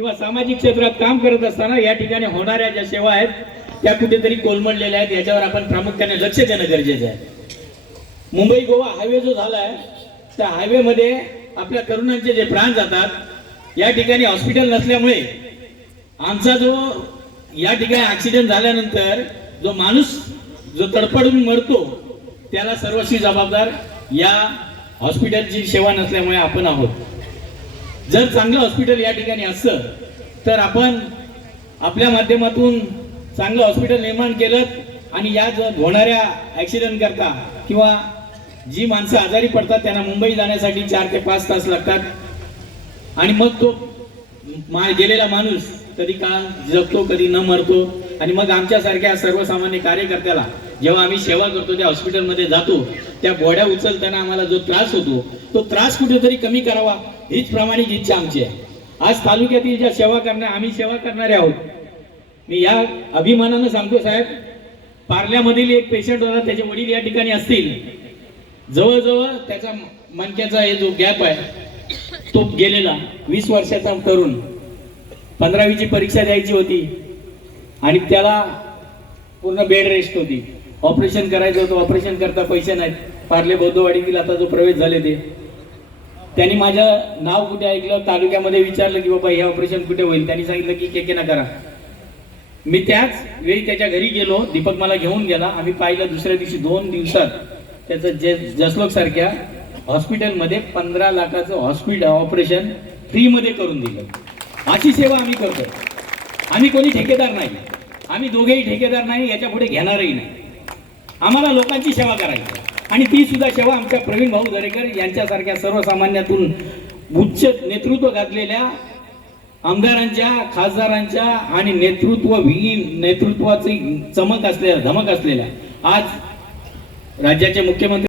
किंवा सामाजिक क्षेत्रात काम करत असताना या ठिकाणी होणाऱ्या ज्या सेवा आहेत त्या कुठेतरी कोलमडलेल्या आहेत, याच्यावर आपण प्रामुख्याने लक्ष देणं गरजेचं आहे. मुंबई गोवा हायवे जो झाला आहे त्या हायवेमध्ये आपल्या तरुणांचे जे प्राण जातात, या ठिकाणी हॉस्पिटल नसल्यामुळे आमचा जो या ठिकाणी ऍक्सिडेंट झाल्यानंतर जो माणूस जो तडफडून मरतो त्याला सर्वस्वी जबाबदार या हॉस्पिटलची सेवा नसल्यामुळे आपण आहोत. जर चांगलं हॉस्पिटल या ठिकाणी असतं तर आपण आपल्या माध्यमातून चांगलं हॉस्पिटल निर्माण केलं आणि या होणाऱ्या ऍक्सिडेंट करता किंवा जी माणसं आजारी पडतात त्यांना मुंबई जाण्यासाठी 4 ते 5 तास लागतात आणि मग तो गेलेला माणूस कधी का जगतो कधी न मरतो. आणि मग आमच्यासारख्या सर्वसामान्य कार्यकर्त्याला जेव्हा आम्ही सेवा करतो त्या हॉस्पिटलमध्ये जातो, त्या गोड्या उचलताना आम्हाला जो त्रास होतो तो त्रास कुठेतरी कमी करावा हीच प्रामाणिक इच्छा आमची आहे. आज तालुक्यातील ज्या सेवा आम्ही सेवा करणारे आहोत, मी या अभिमानानं सांगतो साहेब, पार्ल्यामधील एक पेशंट होता, त्याचे वडील या ठिकाणी असतील, जवळजवळ त्याचा मणक्याचा जो गॅप आहे तो गेलेला. 20 वर्षाचा तरुण, 15वीची परीक्षा द्यायची होती आणि त्याला पूर्ण बेड रेस्ट होती. ऑपरेशन करायचं होतं, ऑपरेशन करता पैसे नाहीत. पार्ले बौद्धवाडीतील आता जो प्रवेश झाले ते त्यांनी माझं नाव कुठे ऐकलं, तालुक्यामध्ये विचारलं की बाबा हे ऑपरेशन कुठे होईल. त्यांनी सांगितलं की केकेना करा. मी त्याच वेळी त्याच्या घरी गेलो, दीपक मला घेऊन गेला. आम्ही पाहिलं दुसऱ्या दिवशी 2 दिवसात त्याचं जसलोक सारख्या हॉस्पिटलमध्ये 15 लाखाचं हॉस्पिटल ऑपरेशन फ्रीमध्ये करून दिलं. अशी सेवा आम्ही करतो. आम्ही कोणी ठेकेदार नाही, आम्ही दोघेही ठेकेदार नाही, याच्या पुढे घेणारही नाही. आम्हाला लोकांची सेवा करायची आणि ती सुद्धा सेवा आमच्या प्रवीण भाऊ दरेकर यांच्यासारख्या सर्वसामान्यातून उच्च नेतृत्व घातलेल्या आमदारांच्या, खासदारांच्या आणि नेतृत्वाची चमक असलेल्या, धमक असलेल्या आज राज्याचे मुख्यमंत्री